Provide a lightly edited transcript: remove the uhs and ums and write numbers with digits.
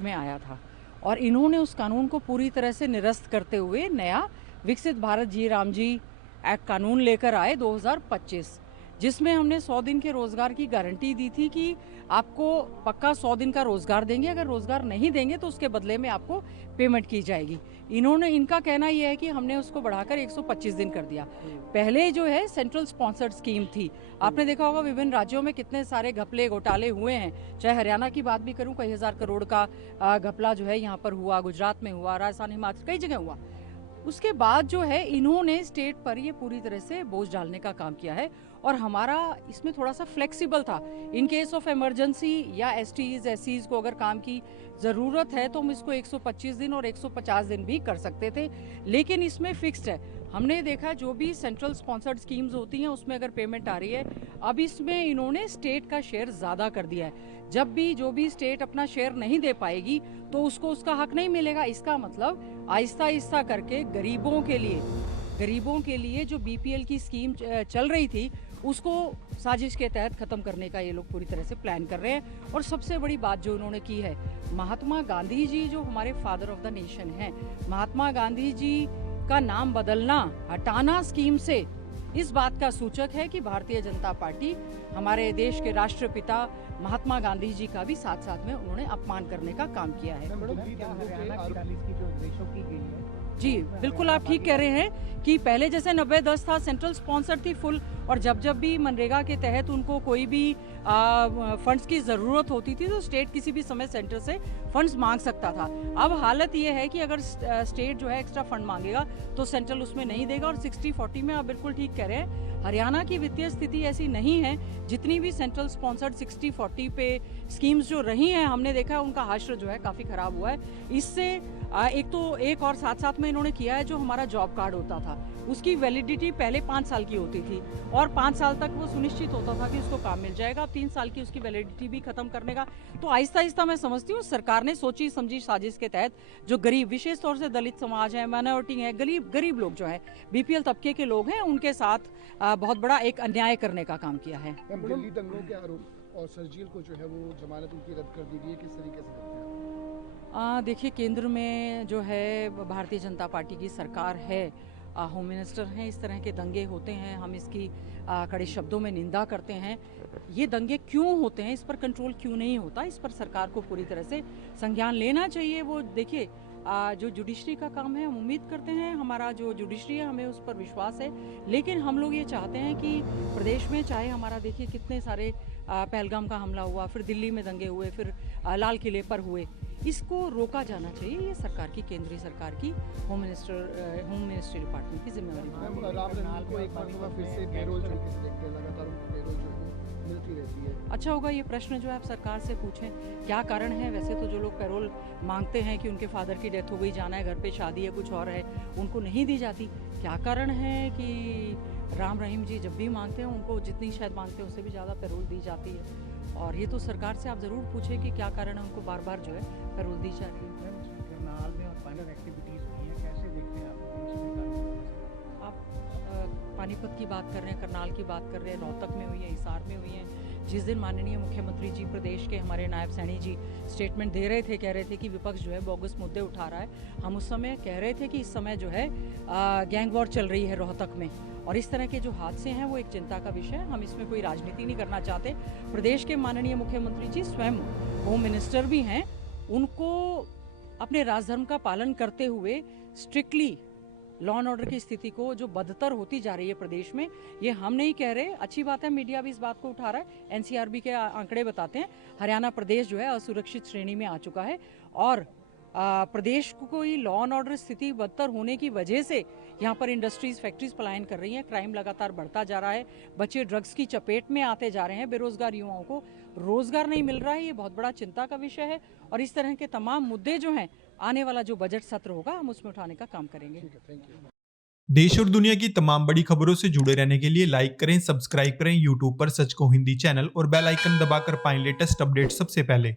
बीच में आया था और इन्होंने उस कानून को पूरी तरह से निरस्त करते हुए नया विकसित भारत जी राम जी एक्ट कानून लेकर आए 2025, जिसमें हमने 100 दिन के रोज़गार की गारंटी दी थी कि आपको पक्का 100 दिन का रोज़गार देंगे, अगर रोज़गार नहीं देंगे तो उसके बदले में आपको पेमेंट की जाएगी। इनका कहना यह है कि हमने उसको बढ़ाकर 125 दिन कर दिया। पहले जो है सेंट्रल स्पॉन्सर्ड स्कीम थी, आपने देखा होगा विभिन्न राज्यों में कितने सारे घपले घोटाले हुए हैं। चाहे हरियाणा की बात भी करूं, कई हज़ार करोड़ का घपला जो है यहाँ पर हुआ, गुजरात में हुआ, राजस्थान, हिमाचल, कई जगह हुआ। उसके बाद जो है इन्होंने स्टेट पर ये पूरी तरह से बोझ डालने का काम किया है और हमारा इसमें थोड़ा सा फ्लेक्सिबल था। इन केस ऑफ इमरजेंसी या एसटीज एससीज को अगर काम की ज़रूरत है तो हम इसको 125 दिन और 150 दिन भी कर सकते थे, लेकिन इसमें फिक्स्ड है। हमने देखा जो भी सेंट्रल स्पॉन्सर्ड स्कीम्स होती हैं उसमें अगर पेमेंट आ रही है, अब इसमें इन्होंने स्टेट का शेयर ज़्यादा कर दिया है। जब भी जो भी स्टेट अपना शेयर नहीं दे पाएगी तो उसको उसका हक नहीं मिलेगा। इसका मतलब आहिस्ता आहिस्ता करके गरीबों के लिए जो बीपीएल की स्कीम चल रही थी उसको साजिश के तहत ख़त्म करने का ये लोग पूरी तरह से प्लान कर रहे हैं। और सबसे बड़ी बात जो उन्होंने की है, महात्मा गांधी जी जो हमारे फादर ऑफ द नेशन हैं, महात्मा गांधी जी का नाम बदलना, हटाना स्कीम से इस बात का सूचक है कि भारतीय जनता पार्टी हमारे देश के राष्ट्रपिता महात्मा गांधी जी का भी साथ साथ में उन्होंने अपमान करने का काम किया है। जी बिल्कुल, आप ठीक कह रहे हैं कि पहले जैसे 90-10 था, सेंट्रल स्पॉन्सर थी फुल, और जब भी मनरेगा के तहत उनको कोई भी फंड्स की ज़रूरत होती थी तो स्टेट किसी भी समय सेंटर से फंड्स मांग सकता था। अब हालत ये है कि अगर स्टेट जो है एक्स्ट्रा फंड मांगेगा तो सेंट्रल उसमें नहीं देगा। और 60-40 में आप बिल्कुल ठीक कह रहे हैं, हरियाणा की वित्तीय स्थिति ऐसी नहीं है। जितनी भी सेंट्रल स्पॉन्सर्ड 60-40 पे स्कीम्स जो रही हैं, हमने देखा है उनका हाश्र जो है काफ़ी ख़राब हुआ है। इससे एक और साथ में इन्होंने किया है, जो हमारा जॉब कार्ड होता था उसकी वैलिडिटी पहले 5 साल की होती थी और 5 साल तक वो सुनिश्चित होता था कि उसको काम मिल जाएगा। अब 3 साल की उसकी वैलिडिटी भी खत्म करने का, तो आहिस्ता आहिस्ता मैं समझती हूँ सरकार ने सोची समझी साजिश के तहत जो गरीब, विशेष तौर से दलित समाज है, माइनॉरिटी है, गरीब लोग जो है, बीपीएल तबके के लोग हैं, उनके साथ बहुत बड़ा एक अन्याय करने का काम किया है। दिल्ली दंगों के आरोप और सर्जिल को जो है वो जमानत उनकी रद्द कर दी गई है, किस तरीके से देखते हैं? देखिए, केंद्र में जो है भारतीय जनता पार्टी की सरकार है, होम मिनिस्टर हैं, इस तरह के दंगे होते हैं, हम इसकी कड़े शब्दों में निंदा करते हैं। ये दंगे क्यों होते हैं, इस पर कंट्रोल क्यों नहीं होता, इस पर सरकार को पूरी तरह से संज्ञान लेना चाहिए। वो देखिए, जो जुडिशरी का काम है, हम उम्मीद करते हैं, हमारा जो जुडिशरी है हमें उस पर विश्वास है, लेकिन हम लोग ये चाहते हैं कि प्रदेश में, चाहे हमारा देखिए कितने सारे पहलगाम का हमला हुआ, फिर दिल्ली में दंगे हुए, फिर लाल किले पर हुए, इसको रोका जाना चाहिए। ये सरकार की, केंद्रीय सरकार की, होम मिनिस्ट्री डिपार्टमेंट की जिम्मेवारी है। राम रहीम को एक मरतबा फिर से पेरोल जो है देखते हैं, लगातार उनको पेरोल जो है मिलती रहती है। अच्छा होगा ये प्रश्न जो है आप सरकार से पूछें, क्या कारण है। वैसे तो जो लोग पैरोल मांगते हैं कि उनके फादर की डेथ हो गई, जाना है घर पे, शादी है, कुछ और है, उनको नहीं दी जाती। क्या कारण है कि राम रहीम जी जब भी मांगते हैं उनको जितनी शायद मांगते हैं उससे भी ज़्यादा पैरोल दी जाती है। और ये तो सरकार से आप ज़रूर पूछें कि क्या कारण है उनको बार बार जो है पैरोल दी जा रही है। करनाल में और फाइनल एक्टिविटीज़ हुई हैं, कैसे देखते हैं आप पानीपत की बात कर रहे हैं, करनाल की बात कर रहे हैं, रोहतक में हुई है, हिसार में हुई है। जिस दिन माननीय मुख्यमंत्री जी, प्रदेश के हमारे नायब सैनी जी स्टेटमेंट दे रहे थे, कह रहे थे कि विपक्ष जो है बोगस मुद्दे उठा रहा है, हम उस समय कह रहे थे कि इस समय जो है गैंग वॉर चल रही है रोहतक में, और इस तरह के जो हादसे हैं वो एक चिंता का विषय है। हम इसमें कोई राजनीति नहीं करना चाहते। प्रदेश के माननीय मुख्यमंत्री जी स्वयं होम मिनिस्टर भी हैं, उनको अपने राजधर्म का पालन करते हुए स्ट्रिक्टली लॉ एंड ऑर्डर की स्थिति को जो बदतर होती जा रही है प्रदेश में, ये हम नहीं कह रहे, अच्छी बात है, मीडिया भी इस बात को उठा रहा है। एनसीआरबी के आंकड़े बताते हैं हरियाणा प्रदेश जो है असुरक्षित श्रेणी में आ चुका है, और प्रदेश को कोई लॉ एंड ऑर्डर स्थिति बदतर होने की वजह से यहाँ पर इंडस्ट्रीज, फैक्ट्रीज पलायन कर रही हैं, क्राइम लगातार बढ़ता जा रहा है, बच्चे ड्रग्स की चपेट में आते जा रहे हैं, बेरोजगार युवाओं को रोजगार नहीं मिल रहा है, ये बहुत बड़ा चिंता का विषय है। और इस तरह के तमाम मुद्दे जो हैं, आने वाला जो बजट सत्र होगा हम उसमें उठाने का काम करेंगे। देश और दुनिया की तमाम बड़ी खबरों से जुड़े रहने के लिए लाइक करें, सब्सक्राइब करें यूट्यूब पर सच को हिंदी चैनल, और बेल आइकन दबाकर पाएं लेटेस्ट अपडेट सबसे पहले।